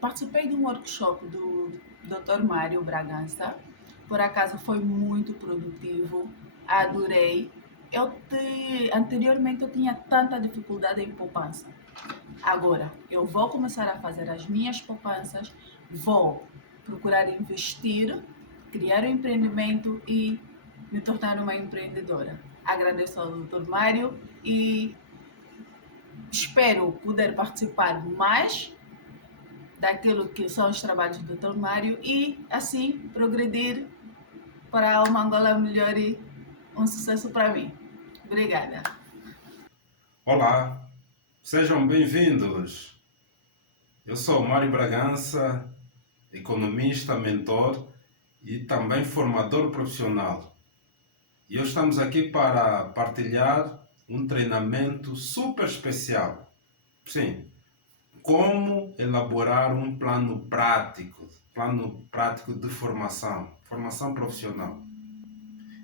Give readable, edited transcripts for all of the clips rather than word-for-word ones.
Participei de um workshop do Dr. Mário Bragança. Por acaso foi muito produtivo, adorei. Anteriormente eu tinha tanta dificuldade em poupança. Agora eu vou começar a fazer as minhas poupanças, vou procurar investir, criar um empreendimento e me tornar uma empreendedora. Agradeço ao Dr. Mário e espero poder participar mais daquilo que são os trabalhos do Dr. Mário e assim progredir para uma Angola melhor e um sucesso para mim. Obrigada. Olá, sejam bem-vindos. Eu sou Mário Bragança, economista, mentor e também formador profissional. E hoje estamos aqui para partilhar um treinamento super especial. Sim, como elaborar um plano prático de formação profissional.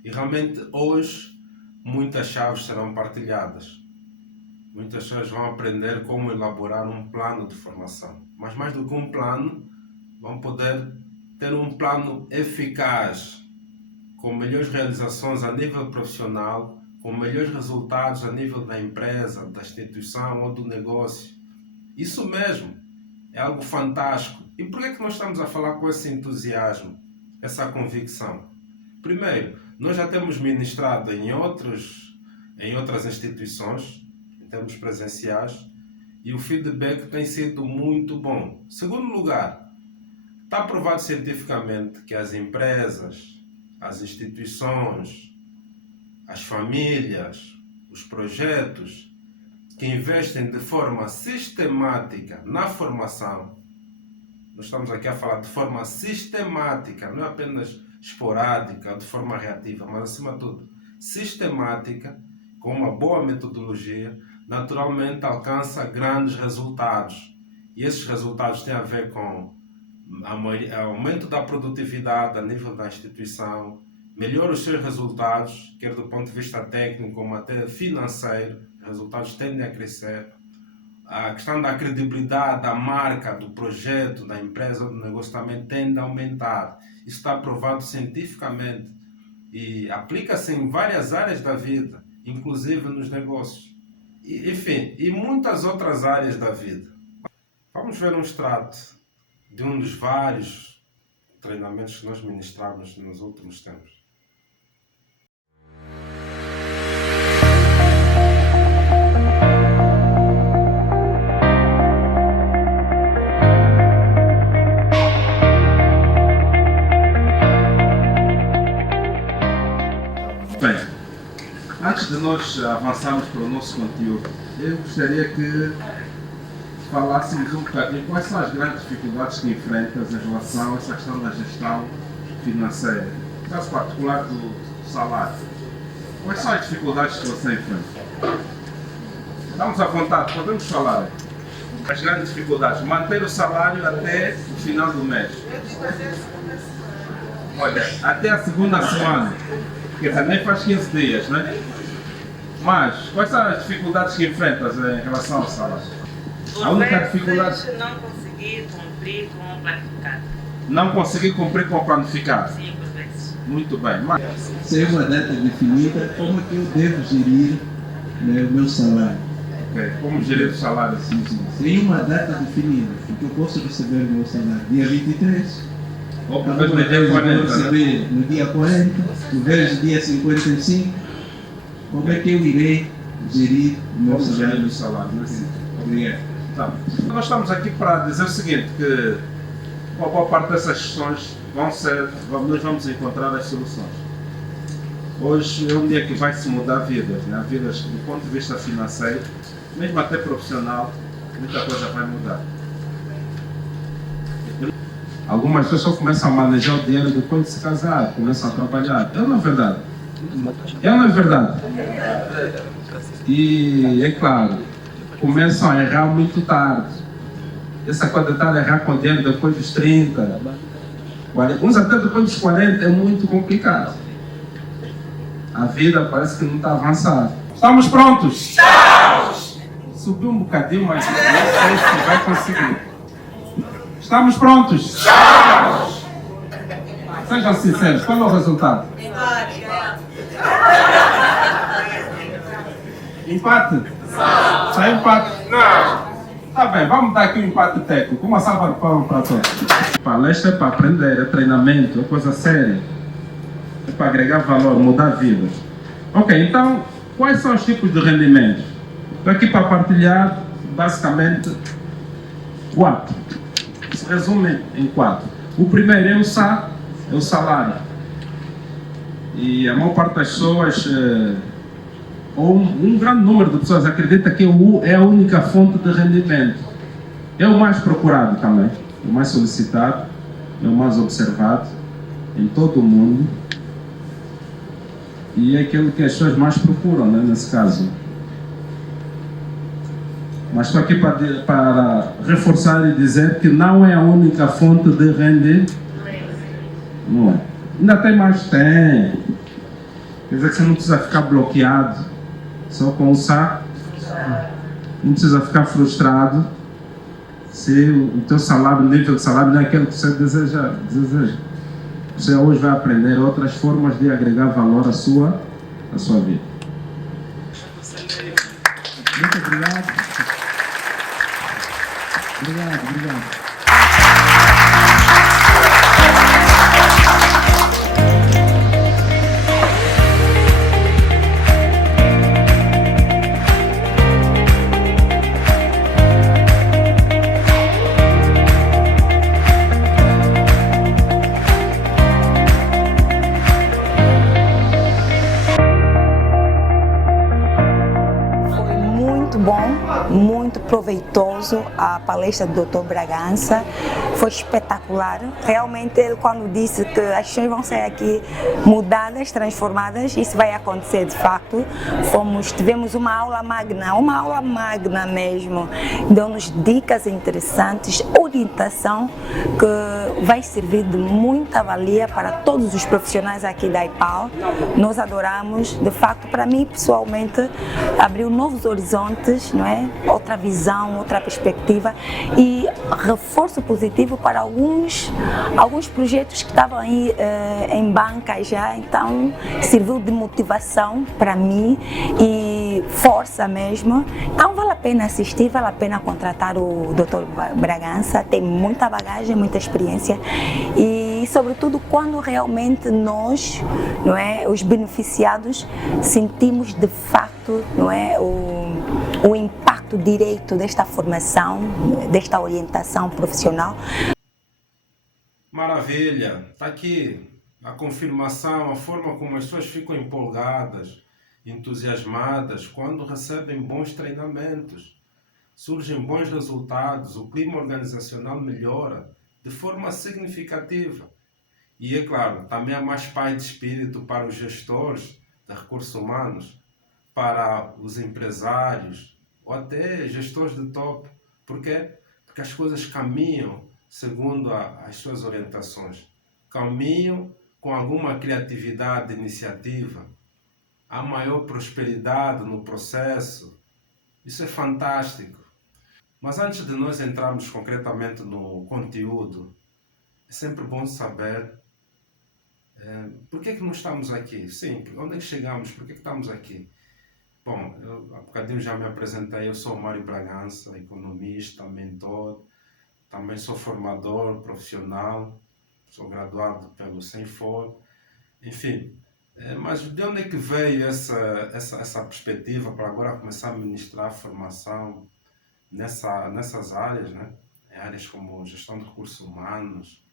E realmente hoje muitas chaves serão partilhadas. Muitas pessoas vão aprender como elaborar um plano de formação. Mas mais do que um plano, vão poder ter um plano eficaz, com melhores realizações a nível profissional, com melhores resultados a nível da empresa, da instituição ou do negócio. Isso mesmo, é algo fantástico. E por que é que nós estamos a falar com esse entusiasmo, essa convicção? Primeiro, nós já temos ministrado em outras instituições, em termos presenciais, e o feedback tem sido muito bom. Segundo lugar, está provado cientificamente que as empresas, as instituições, as famílias, os projetos que investem de forma sistemática na formação, nós estamos aqui a falar de forma sistemática, não é apenas esporádica, de forma reativa, mas acima de tudo, sistemática, com uma boa metodologia, naturalmente alcança grandes resultados. E esses resultados têm a ver com aumento da produtividade a nível da instituição, melhora os seus resultados, quer do ponto de vista técnico como até financeiro, os resultados tendem a crescer. A questão da credibilidade da marca, do projeto, da empresa, do negócio também tende a aumentar. Isso está provado cientificamente e aplica-se em várias áreas da vida, inclusive nos negócios. Enfim, e muitas outras áreas da vida. Vamos ver um extrato de um dos vários treinamentos que nós ministramos nos últimos tempos. Bem, antes de nós avançarmos para o nosso conteúdo, eu gostaria que falássemos um bocadinho quais são as grandes dificuldades que enfrentas em relação a essa questão da gestão financeira. No caso particular do salário, quais são as dificuldades que você enfrenta? Estamos à vontade, podemos falar. As grandes dificuldades, manter o salário até o final do mês. Olha, até a segunda semana, que também faz 15 dias, não é? Mas, quais são as dificuldades que enfrentas em relação ao salário? A única dificuldade é não conseguir cumprir com o planificado. Não conseguir cumprir com o planificado? Sim, por vezes. Muito bem. Mas sem uma data definida, como é que eu devo gerir o meu salário? okay. Como gerir o salário? Sim. Sem uma data definida, porque eu posso receber o meu salário dia 23, ou por vez no dia 40, receber no dia 40, por vez no dia 55. Como é que eu irei gerir o meu salário? Obrigado. Tá. Nós estamos aqui para dizer o seguinte, que uma boa parte dessas questões nós vamos encontrar as soluções. Hoje é um dia que vai se mudar vidas, né? Vidas do ponto de vista financeiro, mesmo até profissional, muita coisa vai mudar. Algumas pessoas começam a manejar o dinheiro depois de se casar, começam a trabalhar. É ou não é verdade? É ou não é verdade? E é claro, começam a errar muito tarde. Essa coisa de estar a errar com dinheiro depois dos 30, 40, uns até depois dos 40 é muito complicado. A vida parece que não está avançada. Estamos prontos? Estamos! Subiu um bocadinho, mas não sei se vai conseguir. Estamos prontos? Estamos! Sejam sinceros, qual é o resultado? Empate? Sai empate? Não! Tá bem, vamos dar aqui um empate técnico. Uma salva de palmas para todos. Palestra é para aprender, é treinamento, é coisa séria. É para agregar valor, mudar vidas. Ok, então, quais são os tipos de rendimentos? Estou aqui para partilhar, basicamente, 4. Se resume em 4. O primeiro é o salário. E a maior parte das pessoas, ou um grande número de pessoas, acredita que é a única fonte de rendimento. É o mais procurado também, o mais solicitado, é o mais observado em todo o mundo. E é aquilo que as pessoas mais procuram, né, nesse caso. Mas estou aqui para reforçar e dizer que não é a única fonte de rendimento. Não é. Ainda tem mais? Tem. Quer dizer que você não precisa ficar bloqueado só com o saco. Não precisa ficar frustrado se o teu salário, o nível de salário não é aquele que você deseja. Você hoje vai aprender outras formas de agregar valor à sua vida. Muito obrigado. Obrigado. Muito proveitoso a palestra do Dr. Bragança, foi espetacular. Realmente ele, quando disse que as questões vão ser aqui mudadas, transformadas, isso vai acontecer de facto. Tivemos uma aula magna mesmo, deu-nos dicas interessantes, orientação que vai servir de muita valia para todos os profissionais aqui da IPAL. Nós adoramos, de facto, para mim pessoalmente, abriu novos horizontes, não é? Outra visão, outra perspectiva e reforço positivo para alguns projetos que estavam aí em banca já, então serviu de motivação para mim e força mesmo. Então vale a pena assistir, vale a pena contratar o Dr. Bragança, tem muita bagagem, muita experiência e sobretudo quando realmente nós, não é, os beneficiados, sentimos de facto, não é, o impacto direito desta formação, desta orientação profissional. Maravilha! Está aqui a confirmação, a forma como as pessoas ficam empolgadas, entusiasmadas quando recebem bons treinamentos. Surgem bons resultados, o clima organizacional melhora de forma significativa. E é claro, também há mais paz de espírito para os gestores de recursos humanos, para os empresários ou até gestores de top. Por quê? Porque as coisas caminham segundo as suas orientações. Caminham com alguma criatividade, iniciativa. Há maior prosperidade no processo. Isso é fantástico. Mas antes de nós entrarmos concretamente no conteúdo, é sempre bom saber por que é que nós estamos aqui. Sim, onde é que chegamos? Por que é que estamos aqui? Bom, há bocadinho já me apresentei, eu sou Mário Bragança, economista, mentor, também sou formador profissional, sou graduado pelo Senfor, enfim. Mas de onde é que veio essa perspectiva para agora começar a ministrar formação nessas áreas, né? Em áreas como gestão de recursos humanos,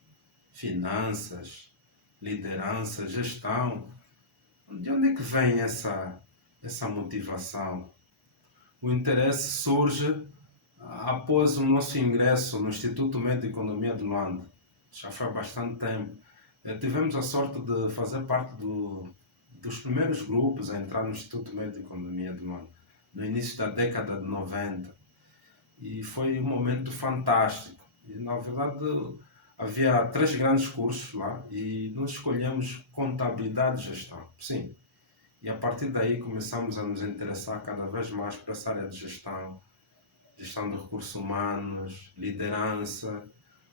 finanças, liderança, gestão. De onde é que vem essa motivação? O interesse surge após o nosso ingresso no Instituto Médio de Economia de Luanda. Já foi há bastante tempo. Tivemos a sorte de fazer parte dos primeiros grupos a entrar no Instituto Médio de Economia de Luanda, no início da década de 90. E foi um momento fantástico. E, na verdade, havia 3 grandes cursos lá e nós escolhemos contabilidade e gestão. Sim. E a partir daí começamos a nos interessar cada vez mais por essa área de gestão de recursos humanos, liderança,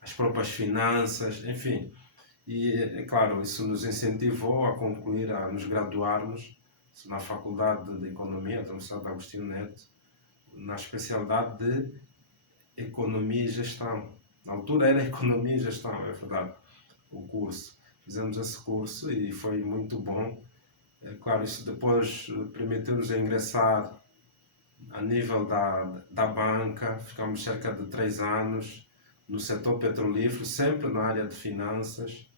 as próprias finanças, enfim. E, é claro, isso nos incentivou a concluir, a nos graduarmos na Faculdade de Economia da Universidade Agostinho Neto, na especialidade de Economia e Gestão. Na altura era Economia e Gestão, é verdade, o curso. Fizemos esse curso e foi muito bom. É claro, isso depois permitiu-nos ingressar a nível da banca. Ficamos cerca de 3 anos no setor petrolífero, sempre na área de finanças.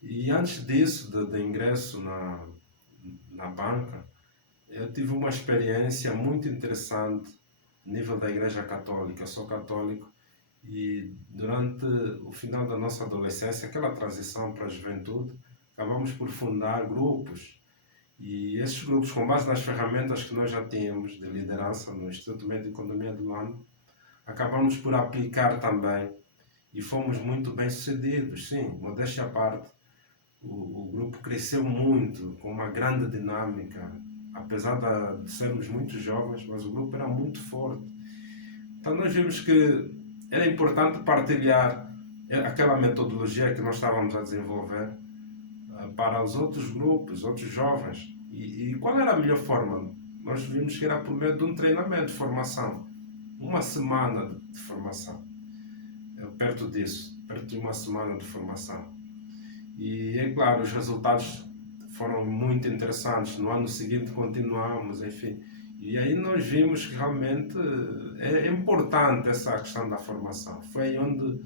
E antes disso, de ingresso na banca, eu tive uma experiência muito interessante a nível da Igreja Católica. Eu sou católico e durante o final da nossa adolescência, aquela transição para a juventude, acabamos por fundar grupos. E esses grupos, com base nas ferramentas que nós já tínhamos de liderança no Instituto Médio de Economia de Luanda, acabamos por aplicar também e fomos muito bem sucedidos. Sim, modéstia à parte, o grupo cresceu muito, com uma grande dinâmica, apesar de sermos muito jovens, mas o grupo era muito forte. Então nós vimos que era importante partilhar aquela metodologia que nós estávamos a desenvolver para os outros grupos, outros jovens. E qual era a melhor forma? Nós vimos que era por meio de um treinamento de formação, uma semana de formação, perto de uma semana de formação. E é claro, os resultados foram muito interessantes. No ano seguinte continuamos, enfim. E aí nós vimos que realmente é importante essa questão da formação. Foi aí onde,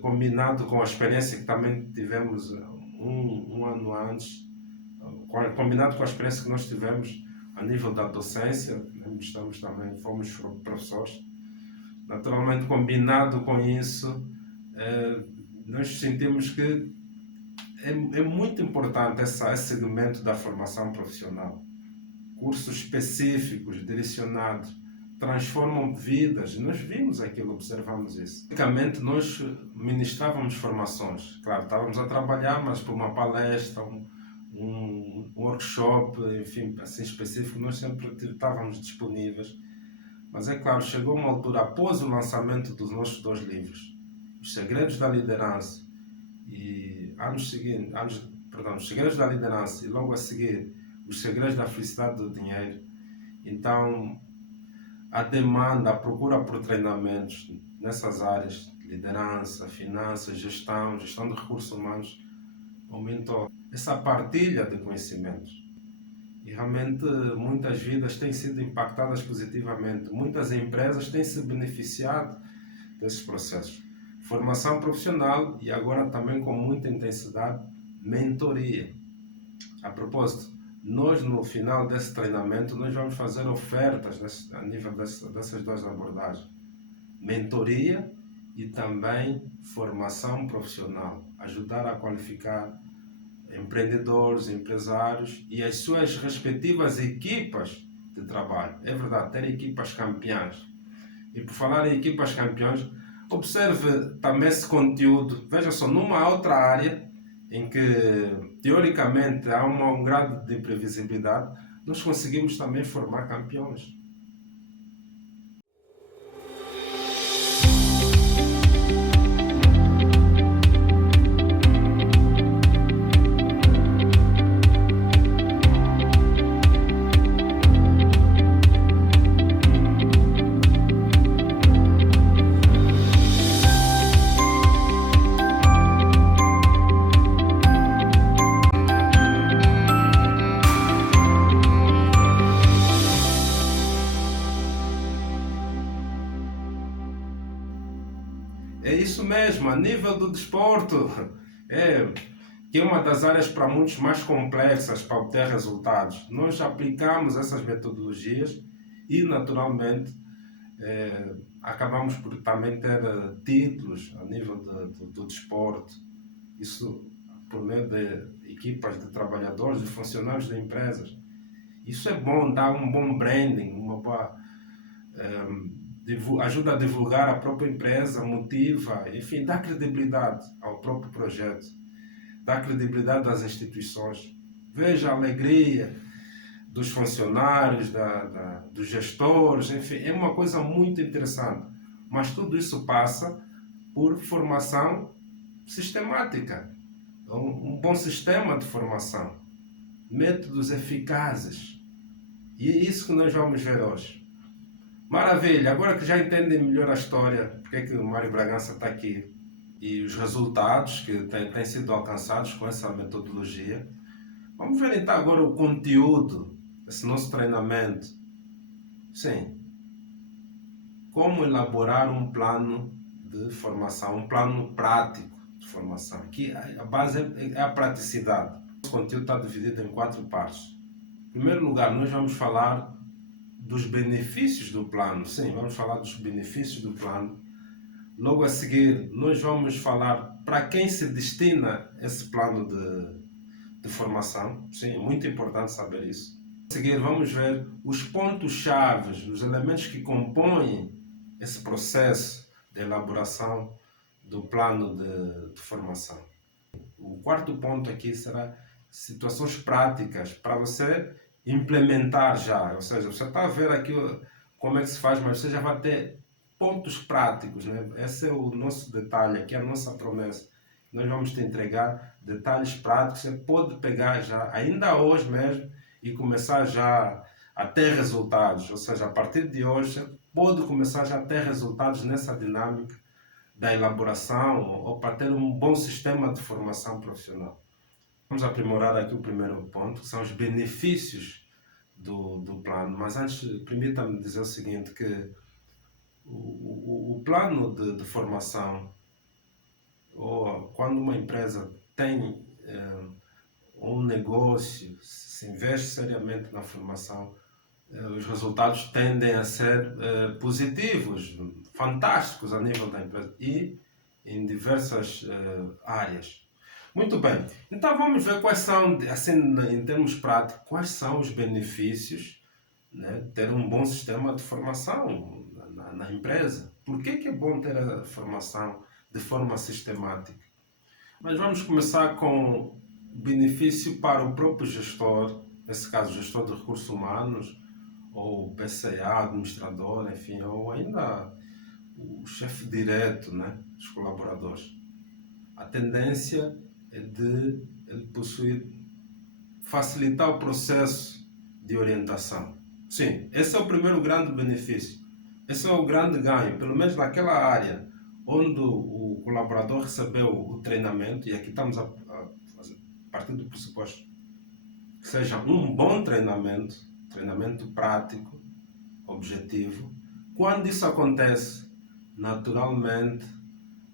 combinado com a experiência que também tivemos um ano antes, combinado com a experiência que nós tivemos a nível da docência, fomos professores, naturalmente combinado com isso, nós sentimos que é muito importante esse segmento da formação profissional. Cursos específicos, direcionados, transformam vidas. Nós vimos aquilo, observamos isso. Basicamente, nós ministrávamos formações. Claro, estávamos a trabalhar, mas por uma palestra, um workshop, enfim, assim específico, nós sempre estávamos disponíveis. Mas é claro, chegou uma altura, após o lançamento dos nossos 2 livros, Os Segredos da Liderança e Os Segredos da Liderança e logo a seguir Os Segredos da Felicidade do Dinheiro. Então, a demanda, a procura por treinamentos nessas áreas, liderança, finanças, gestão de recursos humanos, aumentou. Essa partilha de conhecimentos. E realmente muitas vidas têm sido impactadas positivamente. Muitas empresas têm se beneficiado desses processos. Formação profissional e agora também com muita intensidade, mentoria. A propósito, nós no final desse treinamento, nós vamos fazer ofertas a nível dessas 2 abordagens. Mentoria e também formação profissional. Ajudar a qualificar empreendedores, empresários e as suas respectivas equipas de trabalho. É verdade, ter equipas campeãs. E por falar em equipas campeãs, observe também esse conteúdo. Veja só, numa outra área em que teoricamente há um grau de imprevisibilidade, nós conseguimos também formar campeões. É isso mesmo, a nível do desporto, que é uma das áreas para muitos mais complexas para obter resultados. Nós aplicamos essas metodologias e, naturalmente, acabamos por também ter títulos a nível do desporto. Isso por meio de equipas de trabalhadores, de funcionários de empresas. Isso é bom, dá um bom branding, uma boa... ajuda a divulgar a própria empresa, motiva, enfim, dá credibilidade ao próprio projeto, dá credibilidade às instituições. Veja a alegria dos funcionários, dos gestores, enfim, é uma coisa muito interessante. Mas tudo isso passa por formação sistemática, um bom sistema de formação, métodos eficazes. E é isso que nós vamos ver hoje. Maravilha! Agora que já entendem melhor a história, porque é que o Mário Bragança está aqui e os resultados que têm sido alcançados com essa metodologia, vamos ver então agora o conteúdo desse nosso treinamento. Sim. Como elaborar um plano de formação, um plano prático de formação. Aqui a base é a praticidade. O conteúdo está dividido em 4 partes. Em primeiro lugar, nós vamos falar dos benefícios do plano. Sim, vamos falar dos benefícios do plano. Logo a seguir, nós vamos falar para quem se destina esse plano de formação. Sim, é muito importante saber isso. A seguir, vamos ver os pontos-chave, os elementos que compõem esse processo de elaboração do plano de formação. O quarto ponto aqui será situações práticas para você implementar já. Ou seja, você está a ver aqui como é que se faz, mas você já vai ter pontos práticos, né? Esse é o nosso detalhe, aqui é a nossa promessa. Nós vamos te entregar detalhes práticos, você pode pegar já, ainda hoje mesmo, e começar já a ter resultados. Ou seja, a partir de hoje, você pode começar já a ter resultados nessa dinâmica da elaboração ou para ter um bom sistema de formação profissional. Vamos aprimorar aqui o primeiro ponto, que são os benefícios do plano. Mas antes, permita-me dizer o seguinte, que o plano de formação, ou quando uma empresa tem um negócio, se investe seriamente na formação, os resultados tendem a ser positivos, fantásticos a nível da empresa e em diversas áreas. Muito bem, então vamos ver quais são, assim, em termos práticos, quais são os benefícios, né, de ter um bom sistema de formação na empresa. Por que é bom ter a formação de forma sistemática? Mas vamos começar com benefício para o próprio gestor, nesse caso gestor de recursos humanos, ou PCA, administrador, enfim, ou ainda o chefe direto, né, dos colaboradores. A tendência é de ele facilitar o processo de orientação. Sim, esse é o primeiro grande benefício. Esse é o grande ganho, pelo menos naquela área onde o colaborador recebeu o treinamento, e aqui estamos a partir do pressuposto que seja um bom treinamento prático, objetivo. Quando isso acontece, naturalmente,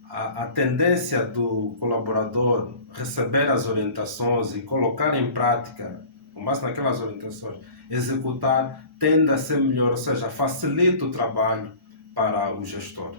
a tendência do colaborador receber as orientações e colocar em prática, com base naquelas orientações, executar, tende a ser melhor, ou seja, facilita o trabalho para o gestor.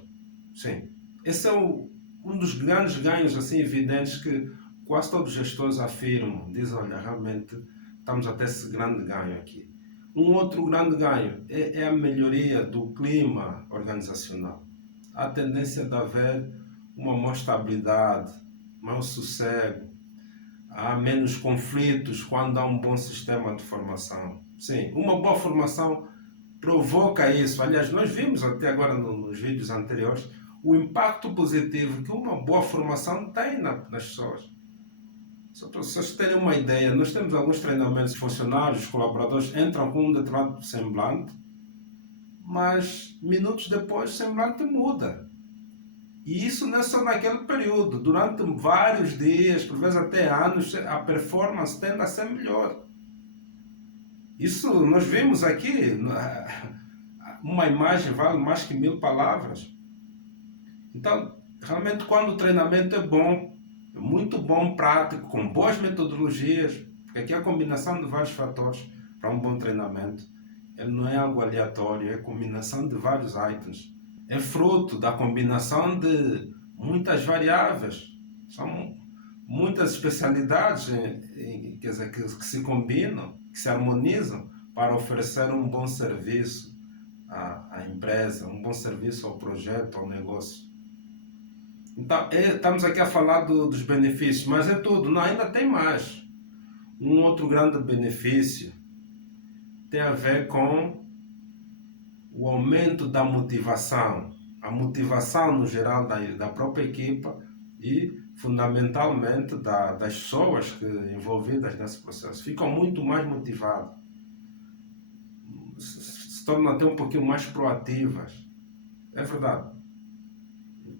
Sim, esse é um dos grandes ganhos assim, evidentes que quase todos os gestores afirmam, dizem, olha, realmente estamos a ter esse grande ganho aqui. Um outro grande ganho é a melhoria do clima organizacional. Há a tendência de haver uma maior estabilidade, maior sossego, há menos conflitos quando há um bom sistema de formação. Sim, uma boa formação provoca isso. Aliás, nós vimos até agora nos vídeos anteriores o impacto positivo que uma boa formação tem nas pessoas. Só para vocês terem uma ideia, nós temos alguns treinamentos, funcionários, colaboradores entram com um determinado semblante, mas minutos depois o semblante muda. E isso não é só naquele período, durante vários dias, por vezes até anos, a performance tende a ser melhor. Isso nós vimos aqui, uma imagem vale mais que 1000 palavras. Então, realmente quando o treinamento é bom, é muito bom, prático, com boas metodologias, porque aqui é a combinação de vários fatores para um bom treinamento. Ele não é algo aleatório, é a combinação de vários itens. É fruto da combinação de muitas variáveis. São muitas especialidades quer dizer, que se combinam, que se harmonizam para oferecer um bom serviço à empresa, um bom serviço ao projeto, ao negócio. Então, estamos aqui a falar dos benefícios, mas é tudo. Não, ainda tem mais. Um outro grande benefício tem a ver com o aumento da motivação. a motivação no geral da própria equipa e fundamentalmente das pessoas envolvidas nesse processo. Ficam muito mais motivadas, se tornam até um pouquinho mais proativas. É verdade.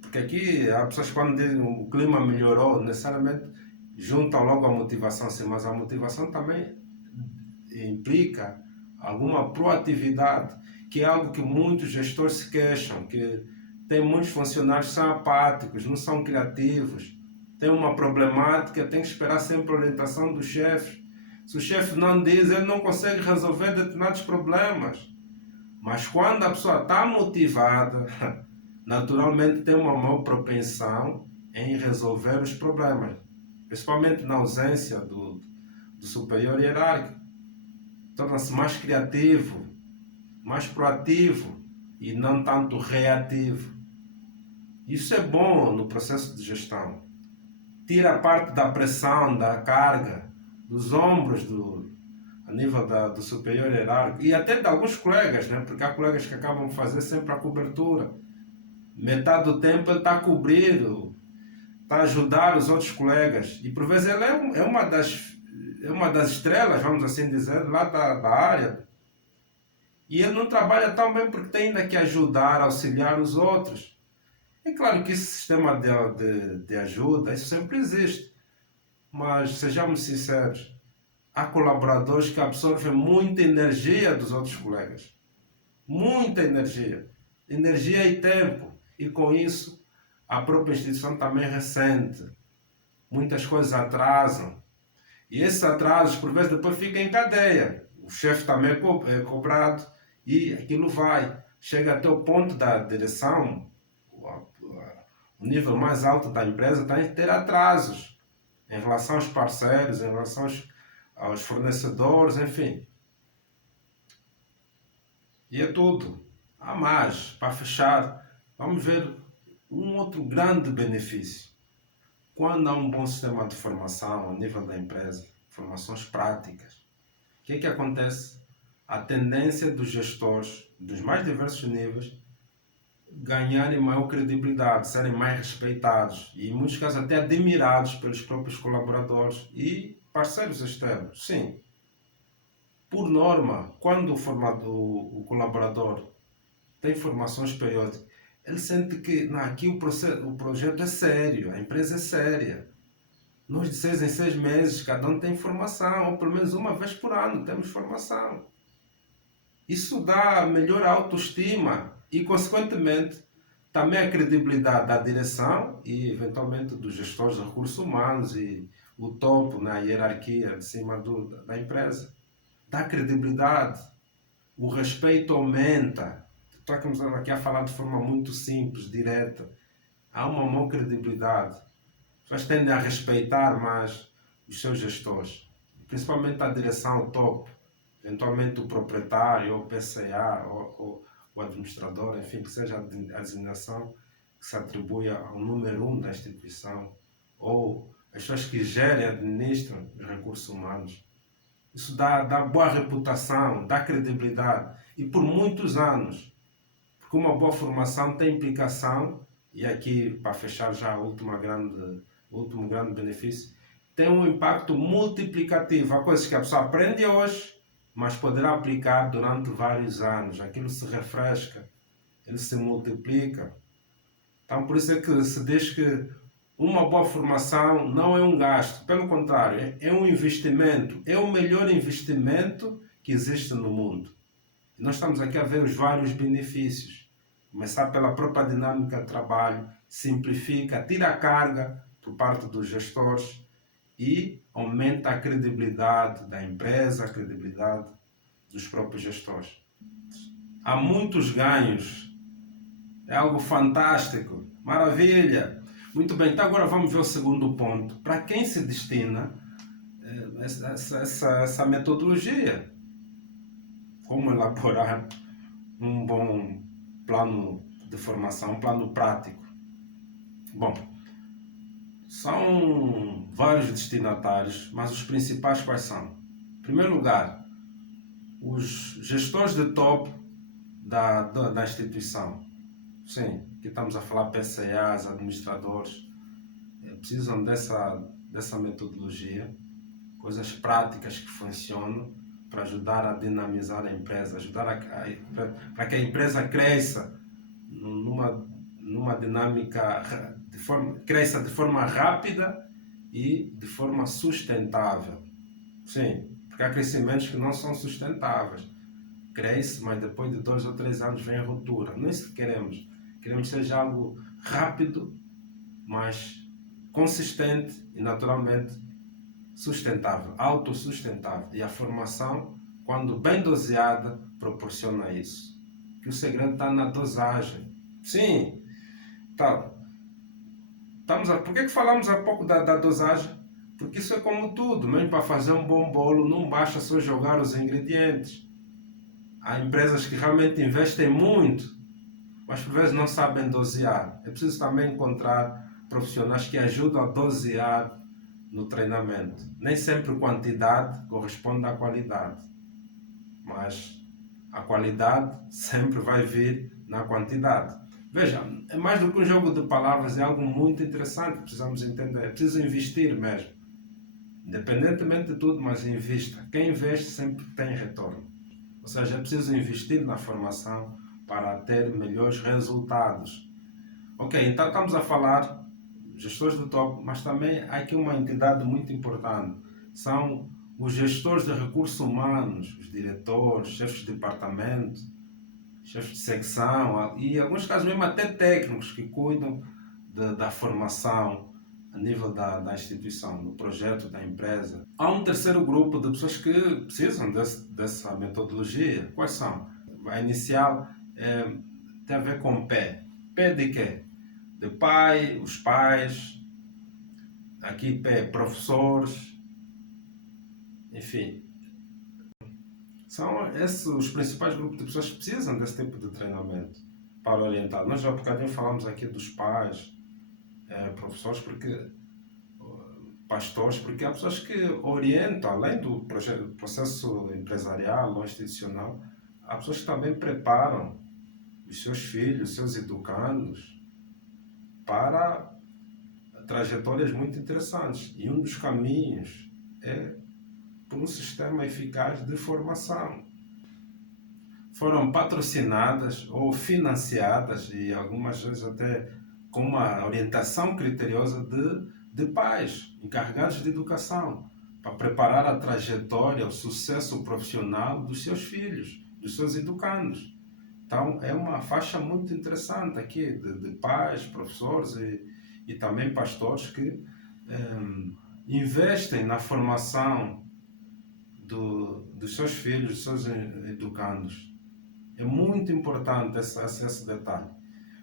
Porque aqui há pessoas que quando dizem o clima melhorou, necessariamente juntam logo a motivação, sim, mas a motivação também implica alguma proatividade, que é algo que muitos gestores se queixam, que tem muitos funcionários que são apáticos, não são criativos, tem uma problemática, tem que esperar sempre a orientação dos chefes. Se o chefe não diz, ele não consegue resolver determinados problemas. Mas quando a pessoa está motivada, naturalmente tem uma maior propensão em resolver os problemas, principalmente na ausência do superior hierárquico. Torna-se mais criativo, mais proativo e não tanto reativo. Isso é bom no processo de gestão. Tira a parte da pressão, da carga, dos ombros a nível do superior hierárquico e até de alguns colegas, né? Porque há colegas que acabam de fazer sempre a cobertura. Metade do tempo ele está a cobrir, está a ajudar os outros colegas. E por vezes ele é uma das estrelas, vamos assim dizer, lá da área. E ele não trabalha tão bem porque tem ainda que ajudar, auxiliar os outros. É claro que esse sistema de ajuda, isso sempre existe. Mas sejamos sinceros, há colaboradores que absorvem muita energia dos outros colegas. Muita energia. Energia e tempo. E com isso, a própria instituição também ressente. Muitas coisas atrasam. E esses atrasos, por vezes, depois ficam em cadeia. O chefe também é cobrado e aquilo vai. Chega até o ponto da direção, o nível mais alto da empresa tem que ter atrasos em relação aos parceiros, em relação aos fornecedores, enfim. E é tudo. Há mais. Para fechar, vamos ver um outro grande benefício. Quando há um bom sistema de formação a nível da empresa, formações práticas, o que é que acontece? A tendência dos gestores dos mais diversos níveis ganharem maior credibilidade, serem mais respeitados e, em muitos casos, até admirados pelos próprios colaboradores e parceiros externos. Sim, por norma, quando o colaborador tem formações periódicas, ele sente que aqui o projeto é sério, a empresa é séria. Nós de 6 em 6 meses, cada um tem formação, ou pelo menos uma vez por ano temos formação. Isso dá melhor autoestima e, consequentemente, também a credibilidade da direção e, eventualmente, dos gestores de recursos humanos e o topo na hierarquia de cima da empresa. Dá credibilidade, o respeito aumenta. Estamos aqui a falar de forma muito simples, direta. Há uma maior credibilidade. As pessoas tendem a respeitar mais os seus gestores, principalmente a direção, o topo, eventualmente o proprietário, ou o PCA, ou o administrador, enfim, que seja a designação que se atribui ao número 1 da instituição, ou as pessoas que gerem e administram os recursos humanos. Isso dá boa reputação, dá credibilidade, e por muitos anos. Porque uma boa formação tem implicação, e aqui, para fechar já o último grande benefício, tem um impacto multiplicativo. Há coisas que a pessoa aprende hoje, mas poderá aplicar durante vários anos. Aquilo se refresca, ele se multiplica. Então, por isso é que se diz que uma boa formação não é um gasto, pelo contrário, é um investimento, é o melhor investimento que existe no mundo. E nós estamos aqui a ver os vários benefícios. Começar pela própria dinâmica de trabalho, simplifica, tira a carga por parte dos gestores e aumenta a credibilidade da empresa, a credibilidade dos próprios gestores. Há muitos ganhos, é algo fantástico, maravilha. Muito bem, então agora vamos ver o segundo ponto. Para quem se destina essa metodologia? Como elaborar um bom plano de formação, um plano prático? Bom, são vários destinatários, mas os principais quais são? Em primeiro lugar, os gestores de topo da instituição. Sim, aqui estamos a falar PCAs, administradores, precisam dessa metodologia, coisas práticas que funcionam para ajudar a dinamizar a empresa, para que a empresa cresça numa dinâmica, cresça de forma rápida e de forma sustentável. Sim, porque há crescimentos que não são sustentáveis. Cresce, mas depois de 2 ou 3 anos vem a ruptura. Não é isso que queremos. Queremos que seja algo rápido, mas consistente e naturalmente sustentável, autossustentável. E a formação, quando bem doseada, proporciona isso. Que o segredo está na dosagem. Sim, tá. Por que falamos há pouco da dosagem? Porque isso é como tudo, mesmo para fazer um bom bolo não basta só jogar os ingredientes. Há empresas que realmente investem muito, mas por vezes não sabem dosear. É preciso também encontrar profissionais que ajudam a dosear no treinamento. Nem sempre quantidade corresponde à qualidade, mas a qualidade sempre vai vir na quantidade. Veja, é mais do que um jogo de palavras, é algo muito interessante que precisamos entender. É preciso investir mesmo. Independentemente de tudo, mas invista. Quem investe sempre tem retorno. Ou seja, é preciso investir na formação para ter melhores resultados. Ok, então estamos a falar gestores de topo, mas também há aqui uma entidade muito importante. São os gestores de recursos humanos, os diretores, chefes de departamento, chefes de secção e, em alguns casos, mesmo até técnicos que cuidam da formação a nível da instituição, do projeto da empresa. Há um terceiro grupo de pessoas que precisam dessa metodologia. Quais são? A inicial tem a ver com P. P de quê? De pai, os pais, aqui P, professores, enfim. São esses os principais grupos de pessoas que precisam desse tipo de treinamento para orientar. Nós já há bocadinho falamos aqui dos pais, professores, pastores, porque há pessoas que orientam, além do processo empresarial ou institucional, há pessoas que também preparam os seus filhos, os seus educandos para trajetórias muito interessantes. E um dos caminhos é por um sistema eficaz de formação. Foram patrocinadas ou financiadas, e algumas vezes até com uma orientação criteriosa de pais encarregados de educação, para preparar a trajetória, o sucesso profissional dos seus filhos, dos seus educandos. Então, é uma faixa muito interessante aqui de pais, professores e também pastores que investem na formação dos seus filhos, dos seus educandos. É muito importante esse detalhe.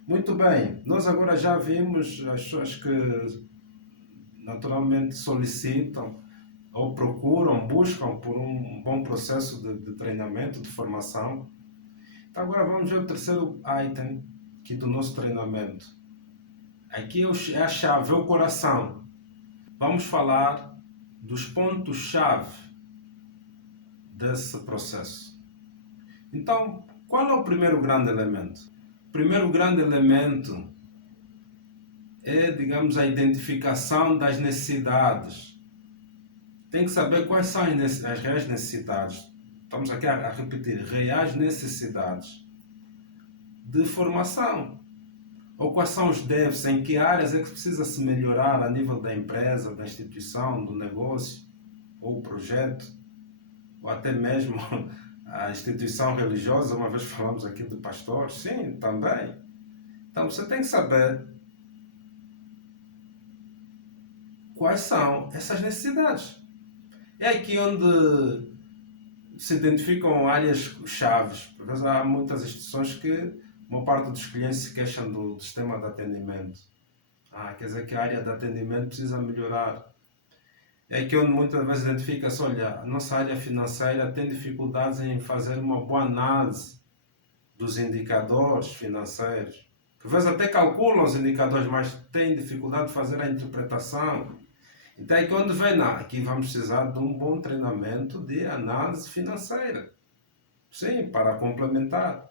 Muito bem, nós agora já vimos as pessoas que naturalmente solicitam ou buscam por um bom processo de treinamento, de formação. Então agora vamos ver o terceiro item aqui do nosso treinamento. Aqui é a chave, é o coração. Vamos falar dos pontos-chave desse processo. Então, qual é o primeiro grande elemento? O primeiro grande elemento é, digamos, a identificação das necessidades. Tem que saber quais são as reais necessidades. Estamos aqui a repetir, reais necessidades de formação. Ou quais são os déficits, em que áreas é que precisa se melhorar a nível da empresa, da instituição, do negócio, ou o projeto, ou até mesmo a instituição religiosa. Uma vez falamos aqui de pastores, sim, também. Então você tem que saber quais são essas necessidades. É aqui onde se identificam áreas chaves. Por vezes há muitas instituições que uma parte dos clientes se queixam do sistema de atendimento. Quer dizer que a área de atendimento precisa melhorar. É aqui onde muitas vezes identifica-se, olha, a nossa área financeira tem dificuldades em fazer uma boa análise dos indicadores financeiros. Por vezes até calculam os indicadores, mas têm dificuldade de fazer a interpretação. Então é aqui onde vem, aqui vamos precisar de um bom treinamento de análise financeira. Sim, para complementar.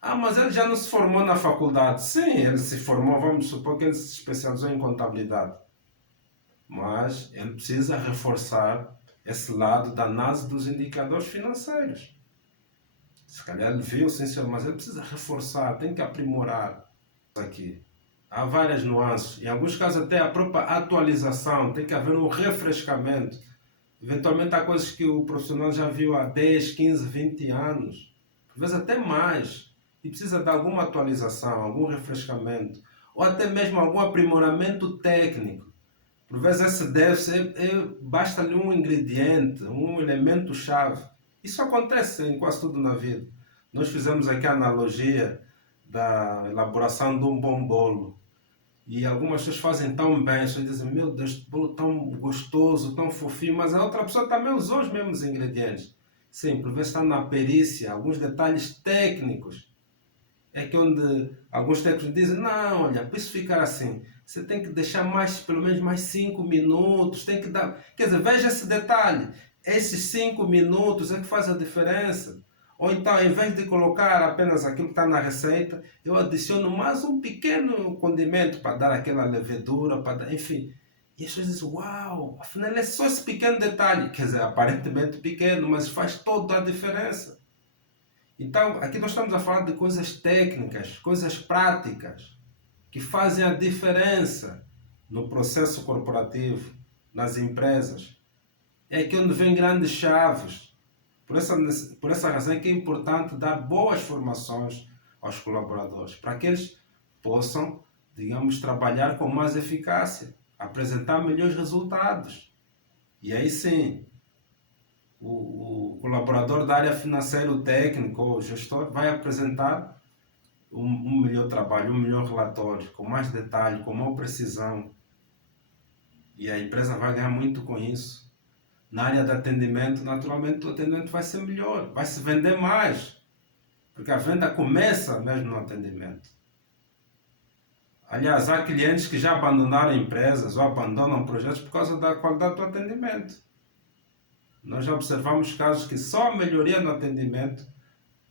Ah, mas ele já não se formou na faculdade. Sim, ele se formou, vamos supor que ele se especializou em contabilidade. Mas ele precisa reforçar esse lado da análise dos indicadores financeiros. Se calhar ele viu, sim senhor, mas ele precisa reforçar, tem que aprimorar aqui. Há várias nuances, em alguns casos até a própria atualização, tem que haver um refrescamento. Eventualmente há coisas que o profissional já viu há 10, 15, 20 anos, às vezes até mais, e precisa de alguma atualização, algum refrescamento, ou até mesmo algum aprimoramento técnico. Por vezes esse deve-se, basta-lhe um ingrediente, um elemento-chave. Isso acontece em quase tudo na vida. Nós fizemos aqui a analogia da elaboração de um bom bolo. E algumas pessoas fazem tão bem, as pessoas dizem, meu Deus, este bolo tão gostoso, tão fofinho, mas a outra pessoa também usou os mesmos ingredientes. Sim, por vezes está na perícia, alguns detalhes técnicos. É que onde alguns técnicos dizem, não, olha, para isso ficar assim, você tem que deixar mais, pelo menos mais 5 minutos, tem que dar... Quer dizer, veja esse detalhe, esses 5 minutos é que faz a diferença. Ou então, em vez de colocar apenas aquilo que está na receita, eu adiciono mais um pequeno condimento para dar aquela levedura, para dar, enfim. E as pessoas dizem, uau, afinal é só esse pequeno detalhe. Quer dizer, aparentemente pequeno, mas faz toda a diferença. Então, aqui nós estamos a falar de coisas técnicas, coisas práticas, que fazem a diferença no processo corporativo, nas empresas. É aqui onde vem grandes chaves. Por essa razão é que é importante dar boas formações aos colaboradores, para que eles possam, digamos, trabalhar com mais eficácia, apresentar melhores resultados. E aí sim, o colaborador da área financeira, o técnico ou o gestor vai apresentar um melhor trabalho, um melhor relatório, com mais detalhe, com maior precisão. E a empresa vai ganhar muito com isso. Na área de atendimento, naturalmente o atendimento vai ser melhor, vai se vender mais, porque a venda começa mesmo no atendimento. Aliás, há clientes que já abandonaram empresas ou abandonam projetos por causa da qualidade do atendimento. Nós já observamos casos que só a melhoria no atendimento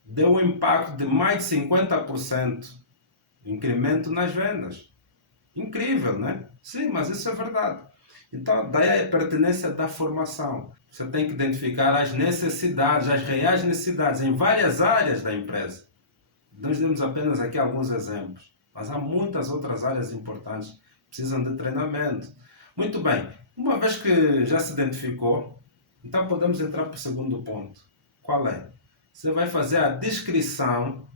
deu um impacto de mais de 50% incremento nas vendas. Incrível, né? Sim, mas isso é verdade. Então, daí a pertinência da formação. Você tem que identificar as necessidades, as reais necessidades em várias áreas da empresa. Nós demos apenas aqui alguns exemplos, mas há muitas outras áreas importantes que precisam de treinamento. Muito bem, uma vez que já se identificou, então podemos entrar para o segundo ponto. Qual é? Você vai fazer a descrição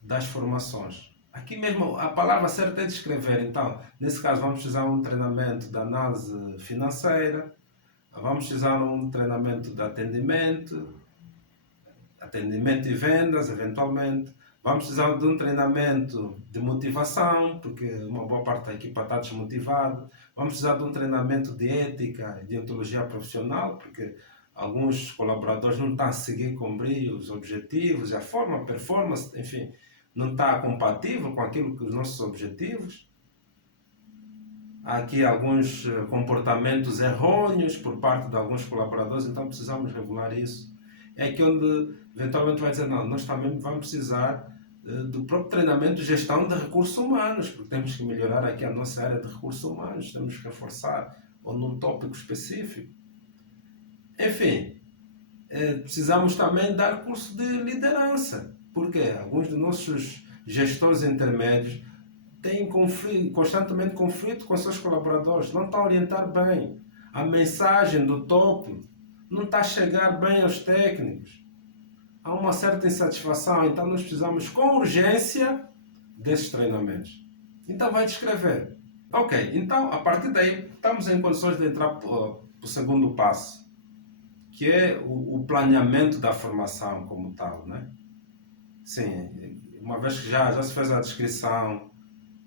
das formações. Aqui mesmo a palavra certa é descrever. Então, nesse caso, vamos precisar de um treinamento de análise financeira, vamos precisar de um treinamento de atendimento e vendas, eventualmente. Vamos precisar de um treinamento de motivação, porque uma boa parte da equipa está desmotivada. Vamos precisar de um treinamento de ética e de deontologia profissional, porque alguns colaboradores não estão a seguir cumprir os objetivos, a forma, a performance, enfim, não está compatível com aquilo que os nossos objetivos. Há aqui alguns comportamentos errôneos por parte de alguns colaboradores, então precisamos regular isso. É aqui onde eventualmente vai dizer, não, nós também vamos precisar do próprio treinamento de gestão de recursos humanos, porque temos que melhorar aqui a nossa área de recursos humanos, temos que reforçar, ou num tópico específico. Enfim, precisamos também dar curso de liderança. Porque alguns dos nossos gestores intermédios têm constantemente conflito com seus colaboradores, não estão a orientar bem. A mensagem do topo não está a chegar bem aos técnicos. Há uma certa insatisfação, então nós precisamos com urgência desses treinamentos. Então vai descrever. Ok, então a partir daí estamos em condições de entrar para o segundo passo, que é o planeamento da formação como tal, né? Sim, uma vez que já se fez a descrição,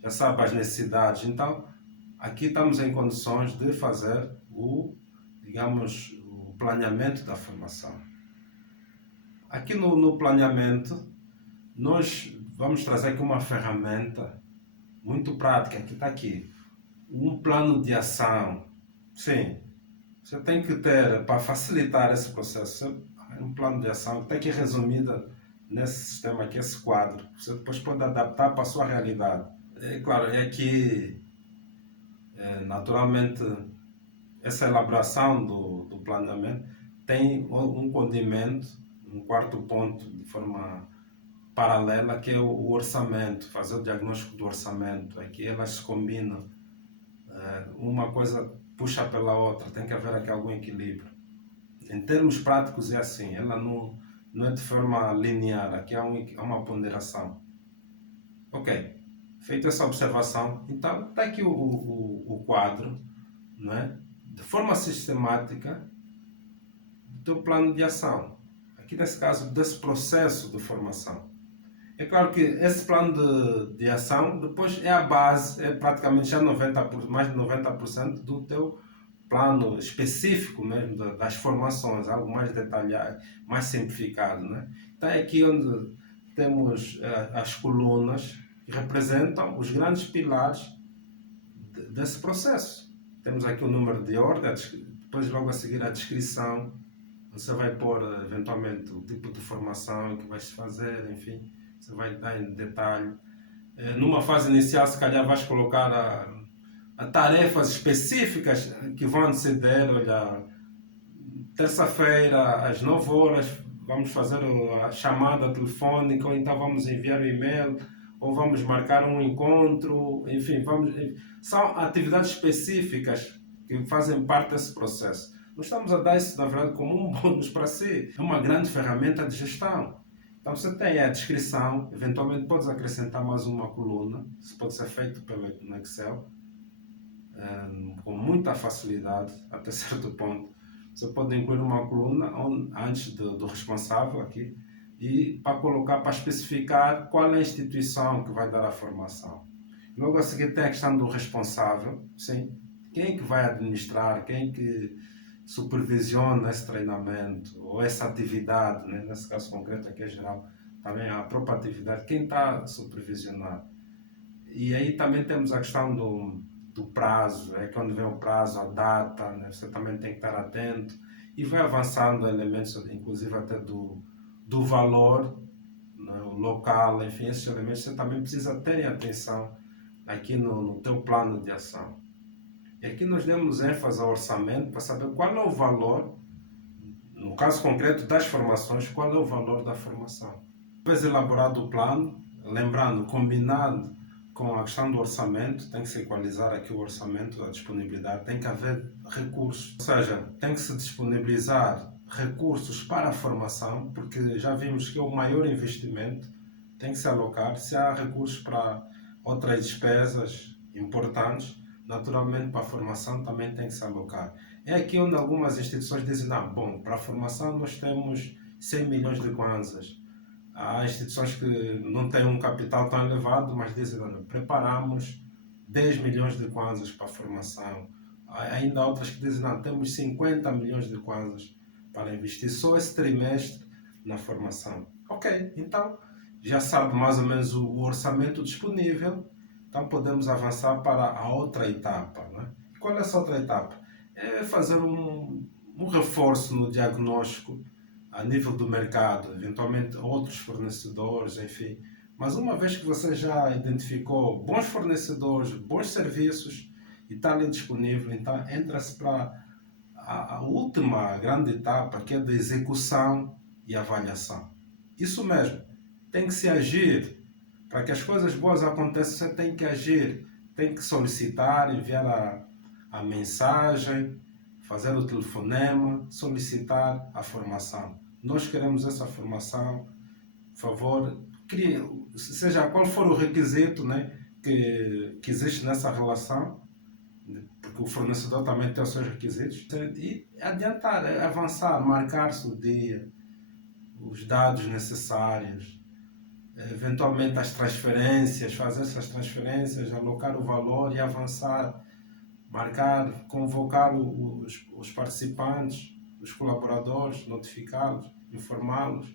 já sabe as necessidades, então aqui estamos em condições de fazer o planeamento da formação. Aqui no planeamento, nós vamos trazer aqui uma ferramenta muito prática, que está aqui, um plano de ação. Sim, você tem que ter, para facilitar esse processo, um plano de ação que está aqui resumido nesse sistema aqui, esse quadro. Você depois pode adaptar para a sua realidade. É claro, é que naturalmente essa elaboração do planeamento tem um condimento, um quarto ponto de forma paralela, que é o orçamento, fazer o diagnóstico do orçamento. Aqui elas se combinam, uma coisa puxa pela outra, tem que haver aqui algum equilíbrio. Em termos práticos é assim, ela não é de forma linear, aqui há uma ponderação. Ok, feita essa observação, então está aqui o quadro, não é? De forma sistemática do teu plano de ação. Aqui nesse caso, desse processo de formação. É claro que esse plano de ação depois é a base, é praticamente já mais de 90% do teu plano específico mesmo das formações, algo mais detalhado, mais simplificado, né? Então é aqui onde temos as colunas que representam os grandes pilares desse processo. Temos aqui o número de ordem, depois logo a seguir a descrição, você vai pôr eventualmente o tipo de formação que vais fazer, enfim, você vai dar em detalhe. Numa fase inicial, se calhar vais colocar a tarefas específicas que vão anteceder. Olha, terça-feira às 9 horas vamos fazer a chamada telefónica, ou então vamos enviar um e-mail, ou vamos marcar um encontro, enfim, são atividades específicas que fazem parte desse processo. Nós estamos a dar isso, na verdade, como um bônus para si. É uma grande ferramenta de gestão. Então você tem a descrição, eventualmente podes acrescentar mais uma coluna, isso pode ser feito no Excel, com muita facilidade, até certo ponto. Você pode incluir uma coluna antes do responsável aqui, e para especificar qual é a instituição que vai dar a formação. Logo a seguir tem a questão do responsável, sim? Quem é que vai administrar, quem é que supervisiona esse treinamento ou essa atividade, né? Nesse caso concreto aqui é geral, também a própria atividade, quem está a supervisionar. E aí também temos a questão do prazo, é quando vem o prazo, a data, né? Você também tem que estar atento, e vai avançando elementos, inclusive até do valor, né? O local, enfim, esses elementos você também precisa ter atenção aqui no teu plano de ação. E aqui nós demos ênfase ao orçamento para saber qual é o valor, no caso concreto das formações, qual é o valor da formação. Depois elaborado o plano, lembrando, combinado com a questão do orçamento, tem que se equalizar aqui o orçamento, a disponibilidade, tem que haver recursos, ou seja, tem que se disponibilizar recursos para a formação, porque já vimos que o maior investimento tem que se alocar. Se há recursos para outras despesas importantes, naturalmente para a formação também tem que se alocar. É aqui onde algumas instituições dizem, não, bom, para a formação nós temos 100 milhões de kwanzas. Há instituições que não têm um capital tão elevado, mas dizem, olha, preparamos 10 milhões de kwanzas para a formação. Há ainda outras que dizem, não, temos 50 milhões de kwanzas para investir só esse trimestre na formação. Ok, então já sabe mais ou menos o orçamento disponível, então podemos avançar para a outra etapa, né? Qual é essa outra etapa? É fazer um reforço no diagnóstico a nível do mercado, eventualmente outros fornecedores, enfim. Mas uma vez que você já identificou bons fornecedores, bons serviços e está ali disponível, então entra-se para a última grande etapa, que é de execução e avaliação. Isso mesmo, tem que se agir. Para que as coisas boas aconteçam, você tem que agir, tem que solicitar, enviar a mensagem, fazer o telefonema, solicitar a formação. Nós queremos essa formação, por favor, seja qual for o requisito, né, que existe nessa relação, porque o fornecedor também tem os seus requisitos, e adiantar, avançar, marcar-se o dia, os dados necessários, eventualmente as transferências, fazer essas transferências, alocar o valor e avançar, marcar, convocar os participantes, os colaboradores, notificá-los, informá-los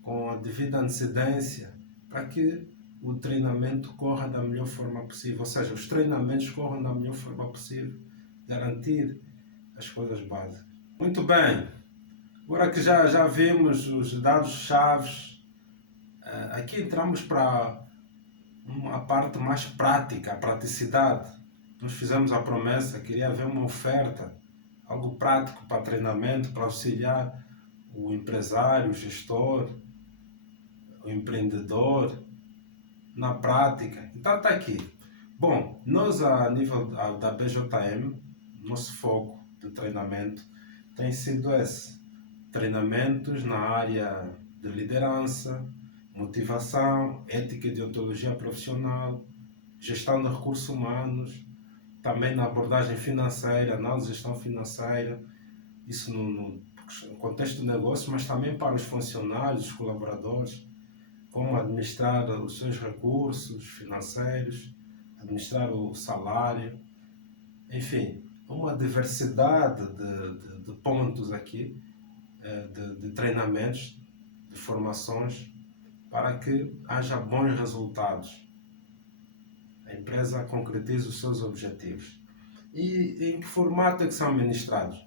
com a devida antecedência para que o treinamento corra da melhor forma possível, ou seja, os treinamentos corram da melhor forma possível, garantir as coisas básicas. Muito bem, Agora que já vimos os dados-chave, aqui entramos para uma parte mais prática, a praticidade. Nós fizemos a promessa, queria haver uma oferta, algo prático para treinamento, para auxiliar o empresário, o gestor, o empreendedor na prática. Então está aqui. Bom, nós a nível da BJM, nosso foco de treinamento tem sido esse. Treinamentos na área de liderança, motivação, ética e deontologia profissional, gestão de recursos humanos, também na abordagem financeira, análise de gestão financeira, isso no contexto do negócio, mas também para os funcionários, os colaboradores, como administrar os seus recursos financeiros, administrar o salário, enfim, uma diversidade de pontos aqui, de treinamentos, de formações, para que haja bons resultados. A empresa concretize os seus objetivos. E em que formato é que são ministrados?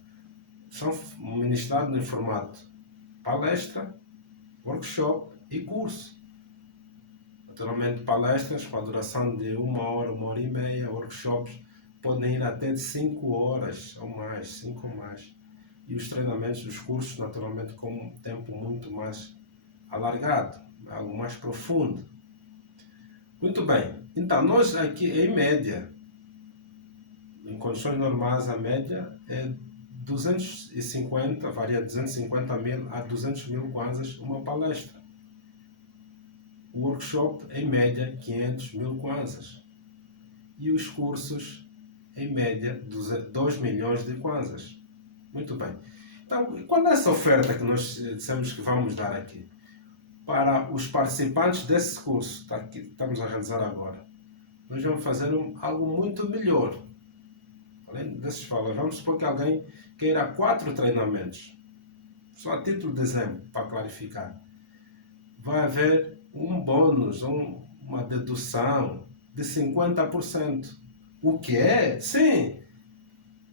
São ministrados em formato palestra, workshop e curso. Naturalmente, palestras com a duração de 1 e meia, workshops podem ir até de 5 horas ou mais, 5 ou mais. E os treinamentos, os cursos, naturalmente, com um tempo muito mais alargado, algo mais profundo. Muito bem, então nós aqui, em média, em condições normais, a média é 250, varia de 250 mil a 200 mil kwanzas uma palestra. O workshop, em média, 500 mil kwanzas. E os cursos, em média, 2 milhões de kwanzas. Muito bem. Então, qual é essa oferta que nós dissemos que vamos dar aqui? Para os participantes desse curso que estamos a realizar agora, nós vamos fazer algo muito melhor. Além desses valores, vamos supor que alguém queira 4 treinamentos. Só a título de exemplo, para clarificar. Vai haver um bônus, uma dedução de 50%. O que é? Sim,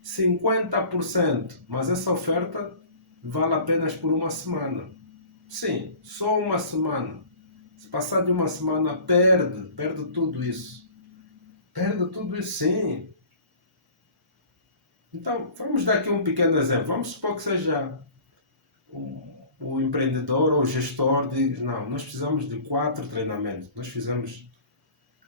50%. Mas essa oferta vale apenas por uma semana. Sim, só uma semana. Se passar de uma semana, perde tudo isso. Perde tudo isso, sim. Então, vamos dar aqui um pequeno exemplo. Vamos supor que seja o empreendedor ou o gestor diz, não, nós precisamos de 4 treinamentos. Nós fizemos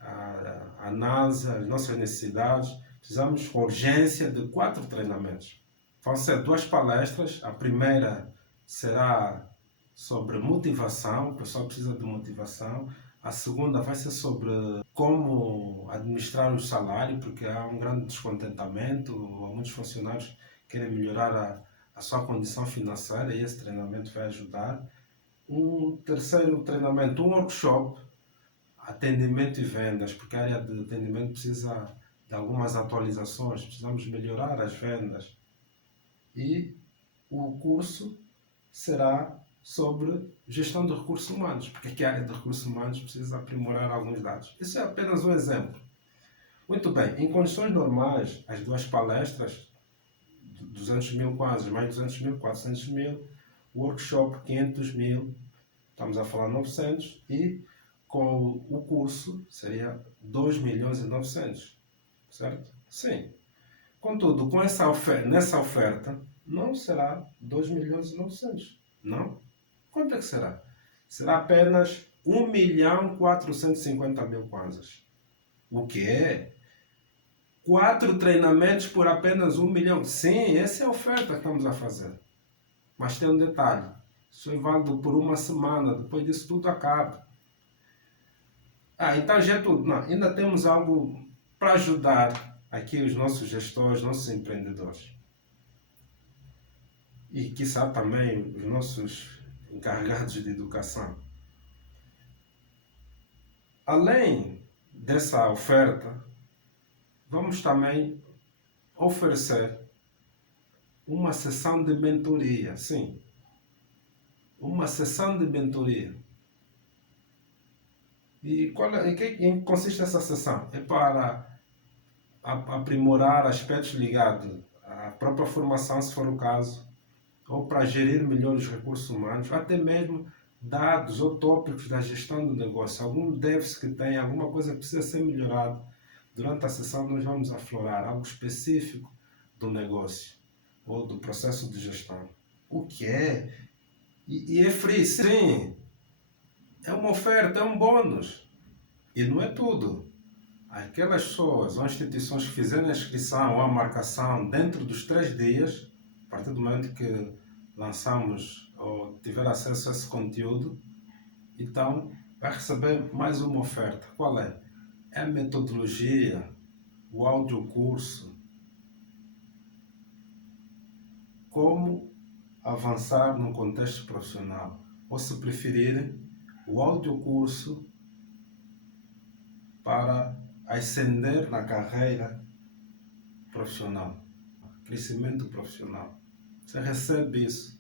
a análise, as nossas necessidades, precisamos com urgência de 4 treinamentos. Vão ser 2 palestras. A primeira será sobre motivação, o pessoal precisa de motivação. A segunda vai ser sobre como administrar o salário, porque há um grande descontentamento, muitos funcionários querem melhorar a sua condição financeira e esse treinamento vai ajudar. Um terceiro treinamento, um workshop, atendimento e vendas, porque a área de atendimento precisa de algumas atualizações, precisamos melhorar as vendas. E o curso será sobre gestão de recursos humanos, porque aqui a área de recursos humanos precisa aprimorar alguns dados. Isso é apenas um exemplo. Muito bem, em condições normais, as 2 palestras, 200 mil quase, mais 200 mil, 400 mil, workshop 500 mil, estamos a falar 900, e com o curso seria 2 milhões e 900, certo? Sim. Contudo, com nessa oferta, não será 2 milhões e 900, não. Quanto é que será? Será apenas 1.450.000 kwanzas. O que é? 4 treinamentos por apenas 1 milhão. Sim, essa é a oferta que estamos a fazer. Mas tem um detalhe. Isso é válido por uma semana. Depois disso tudo acaba. Então já é tudo. Não, ainda temos algo para ajudar aqui os nossos gestores, nossos empreendedores. E, quiçá, também os nossos encarregados de educação. Além dessa oferta, vamos também oferecer uma sessão de mentoria, sim. Uma sessão de mentoria. E em que consiste essa sessão? É para aprimorar aspectos ligados à própria formação, se for o caso, ou para gerir melhor os recursos humanos, ou até mesmo dados ou tópicos da gestão do negócio, algum déficit que tem, alguma coisa que precisa ser melhorada. Durante a sessão nós vamos aflorar algo específico do negócio ou do processo de gestão. O que é? E é free, sim. É uma oferta, é um bônus. E não é tudo. Aquelas pessoas ou instituições que fizerem a inscrição ou a marcação dentro dos 3 dias, a partir do momento que lançamos ou tiver acesso a esse conteúdo, então vai receber mais uma oferta. Qual é? É a metodologia, o audiocurso, como avançar no contexto profissional. Ou, se preferirem, o audiocurso para ascender na carreira profissional, crescimento profissional. Você recebe isso,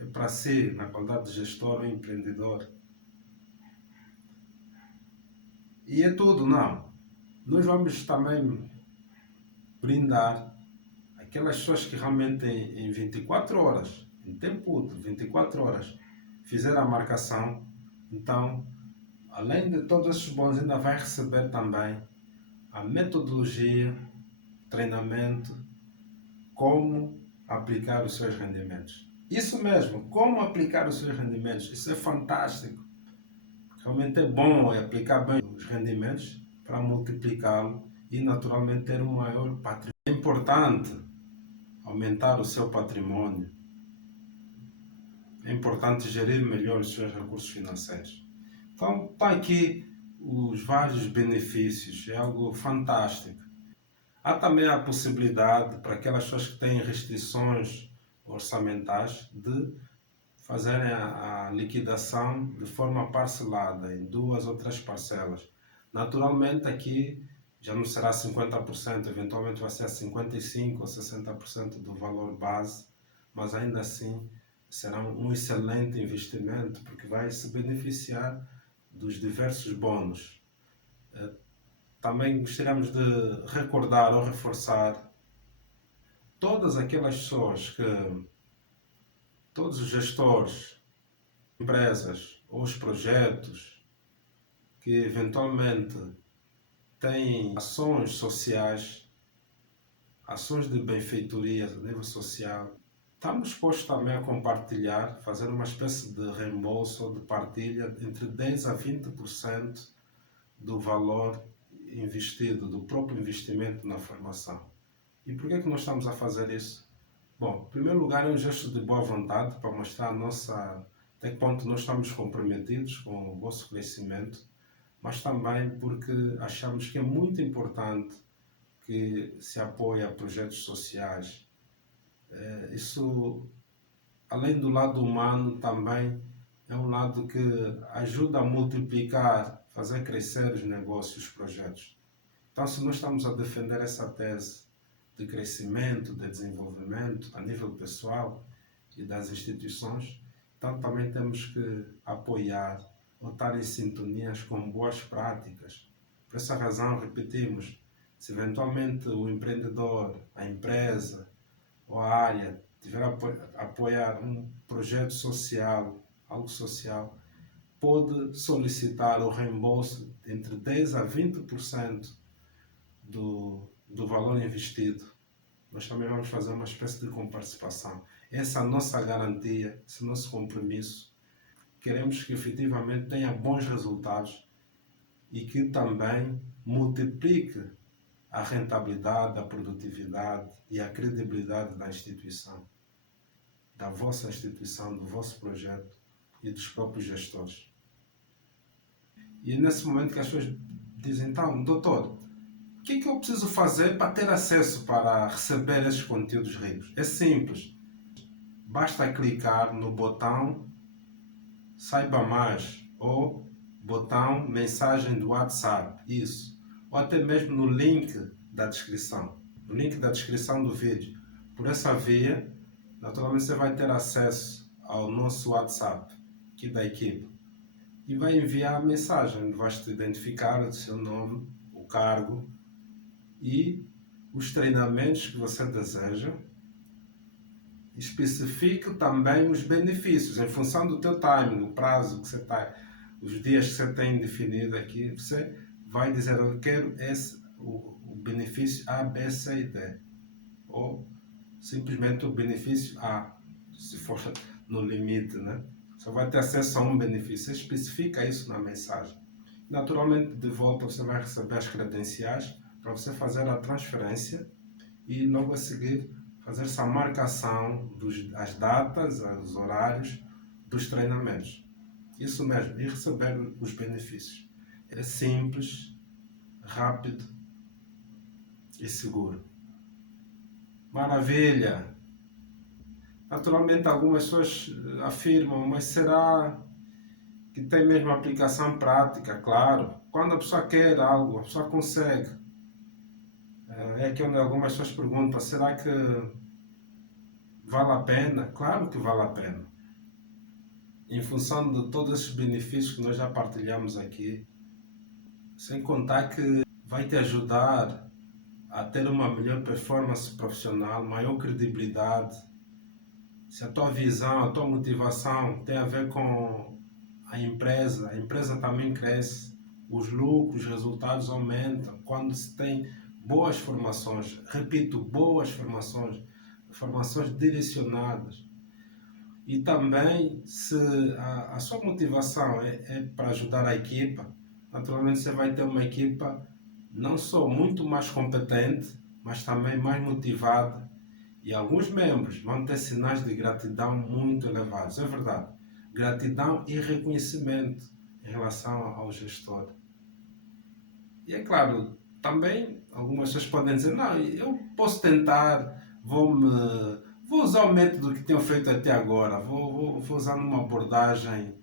é para si, na qualidade de gestor ou empreendedor. E é tudo, não. Nós vamos também brindar aquelas pessoas que realmente em 24 horas, em tempo útil, 24 horas, fizeram a marcação. Então, além de todos esses bons, ainda vai receber também a metodologia, treinamento, como aplicar os seus rendimentos. Isso mesmo, como aplicar os seus rendimentos. Isso é fantástico. Realmente é bom aplicar bem os rendimentos para multiplicá-lo e naturalmente ter um maior patrimônio. É importante aumentar o seu patrimônio. É importante gerir melhor os seus recursos financeiros. Então, está aqui os vários benefícios, é algo fantástico. Há também a possibilidade para aquelas pessoas que têm restrições orçamentais de fazerem a liquidação de forma parcelada, em 2 ou 3 parcelas. Naturalmente aqui já não será 50%, eventualmente vai ser 55% ou 60% do valor base, mas ainda assim será um excelente investimento porque vai se beneficiar dos diversos bônus. Também gostaríamos de recordar ou reforçar todas aquelas pessoas todos os gestores, empresas ou os projetos que eventualmente têm ações sociais, ações de benfeitoria a nível social, estamos dispostos também a compartilhar, fazer uma espécie de reembolso ou de partilha entre 10% a 20% do valor investido, do próprio investimento na formação. E por que é que nós estamos a fazer isso? Bom, em primeiro lugar, é um gesto de boa vontade para mostrar até que ponto nós estamos comprometidos com o vosso crescimento, mas também porque achamos que é muito importante que se apoie a projetos sociais. Isso, além do lado humano, também é um lado que ajuda a multiplicar, fazer crescer os negócios, os projetos. Então, se nós estamos a defender essa tese de crescimento, de desenvolvimento a nível pessoal e das instituições, então também temos que apoiar ou estar em sintonias com boas práticas. Por essa razão, repetimos, se eventualmente o empreendedor, a empresa ou a área tiver a apoiar um projeto social, algo social, pode solicitar o reembolso entre 10% a 20% do valor investido. Nós também vamos fazer uma espécie de comparticipação. Essa é a nossa garantia, esse nosso compromisso. Queremos que efetivamente tenha bons resultados e que também multiplique a rentabilidade, a produtividade e a credibilidade da instituição, da vossa instituição, do vosso projeto e dos próprios gestores. E é nesse momento que as pessoas dizem, então, doutor, o que eu preciso fazer para ter acesso, para receber esses conteúdos ricos? É simples. Basta clicar no botão Saiba Mais ou botão Mensagem do WhatsApp. Isso. Ou até mesmo no link da descrição. No link da descrição do vídeo. Por essa via, naturalmente você vai ter acesso ao nosso WhatsApp, aqui da equipe. E vai enviar a mensagem. Vais-te identificar o seu nome, o cargo e os treinamentos que você deseja especifique também os benefícios, em função do teu timing, o prazo que você está, os dias que você tem definido aqui, você vai dizer, eu quero o benefício A, B, C e D. Ou simplesmente o benefício A, se for no limite, né? Só vai ter acesso a um benefício. Você especifica isso na mensagem. Naturalmente, de volta, você vai receber as credenciais para você fazer a transferência e logo a seguir fazer essa marcação das datas, os horários dos treinamentos. Isso mesmo, e receber os benefícios. É simples, rápido e seguro. Maravilha! Naturalmente, algumas pessoas afirmam, mas será que tem mesmo aplicação prática? Claro, quando a pessoa quer algo, a pessoa consegue. É aqui onde algumas pessoas perguntam, será que vale a pena? Claro que vale a pena. Em função de todos esses benefícios que nós já partilhamos aqui, sem contar que vai te ajudar a ter uma melhor performance profissional, maior credibilidade. Se a tua visão, a tua motivação tem a ver com a empresa também cresce, os lucros, os resultados aumentam quando se tem boas formações, repito, boas formações, formações direcionadas. E também, se a sua motivação é para ajudar a equipa, naturalmente você vai ter uma equipa não só muito mais competente, mas também mais motivada. E alguns membros vão ter sinais de gratidão muito elevados, é verdade. Gratidão e reconhecimento em relação ao gestor. E é claro, também algumas pessoas podem dizer, não, eu posso tentar, vou usar o método que tenho feito até agora, vou usar uma abordagem,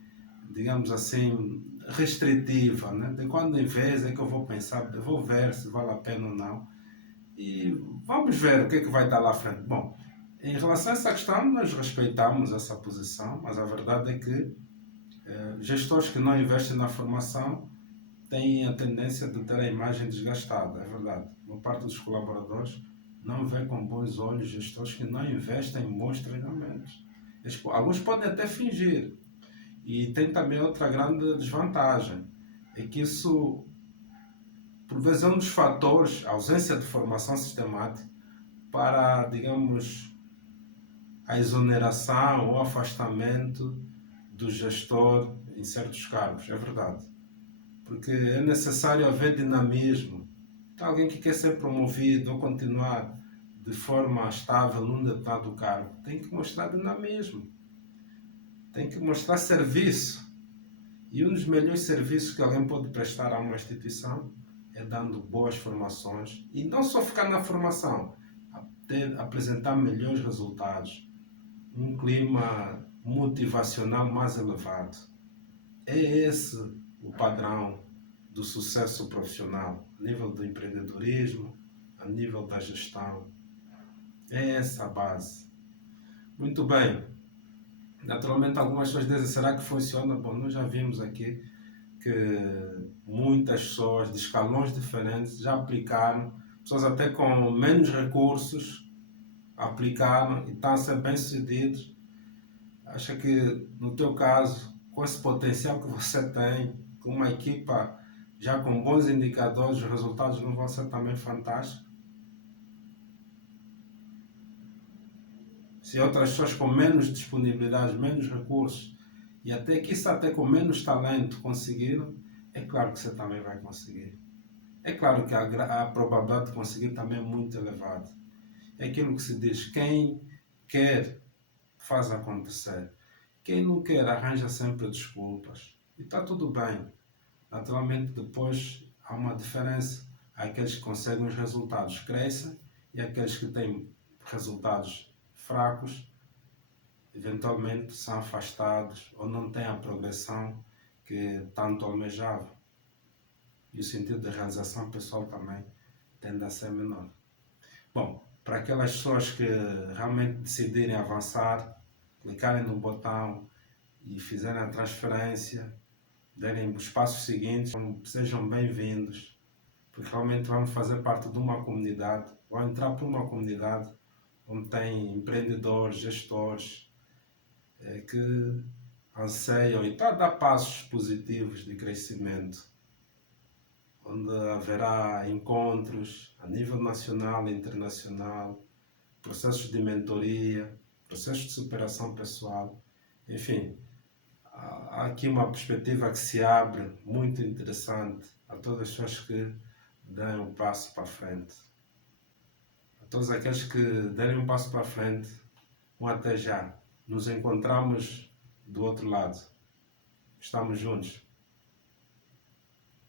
digamos assim, restritiva, né? De quando em vez é que eu vou pensar, eu vou ver se vale a pena ou não. E vamos ver o que é que vai dar lá à frente. Bom, em relação a essa questão, nós respeitamos essa posição, mas a verdade é que gestores que não investem na formação têm a tendência de ter a imagem desgastada, é verdade. Uma parte dos colaboradores não vê com bons olhos gestores que não investem em bons treinamentos. Alguns podem até fingir. E tem também outra grande desvantagem, é que isso, por vezes, é um dos fatores, a ausência de formação sistemática, para, digamos, a exoneração ou afastamento do gestor em certos cargos, é verdade. Porque é necessário haver dinamismo. Então, alguém que quer ser promovido ou continuar de forma estável num determinado cargo, tem que mostrar dinamismo. Tem que mostrar serviço. E um dos melhores serviços que alguém pode prestar a uma instituição é dando boas formações. E não só ficar na formação, apresentar melhores resultados. Um clima motivacional mais elevado. É esse o padrão do sucesso profissional, a nível do empreendedorismo, a nível da gestão. É essa a base. Muito bem. Naturalmente, algumas pessoas dizem, será que funciona? Bom, nós já vimos aqui que muitas pessoas de escalões diferentes já aplicaram, pessoas até com menos recursos aplicaram e estão a ser bem-sucedidos. Acho que, no teu caso, com esse potencial que você tem, com uma equipa já com bons indicadores, os resultados não vão ser também fantásticos? Se outras pessoas com menos disponibilidade, menos recursos, e até com menos talento conseguiram, é claro que você também vai conseguir. É claro que a probabilidade de conseguir também é muito elevada. É aquilo que se diz, quem quer faz acontecer. Quem não quer arranja sempre desculpas. E está tudo bem. Naturalmente depois há uma diferença. Há aqueles que conseguem os resultados, crescem, e aqueles que têm resultados fracos, eventualmente são afastados ou não têm a progressão que tanto almejavam. E o sentido de realização pessoal também tende a ser menor. Bom, para aquelas pessoas que realmente decidirem avançar, clicarem no botão e fizerem a transferência, derem os passos seguintes, sejam bem-vindos, porque realmente vamos fazer parte de uma comunidade, ou entrar por uma comunidade onde tem empreendedores, gestores que anseiam e está a dar passos positivos de crescimento, onde haverá encontros a nível nacional e internacional, processos de mentoria, processos de superação pessoal, enfim, há aqui uma perspectiva que se abre muito interessante a todas as pessoas que dêem um passo para frente. A todos aqueles que derem um passo para frente, um até já. Nos encontramos do outro lado. Estamos juntos.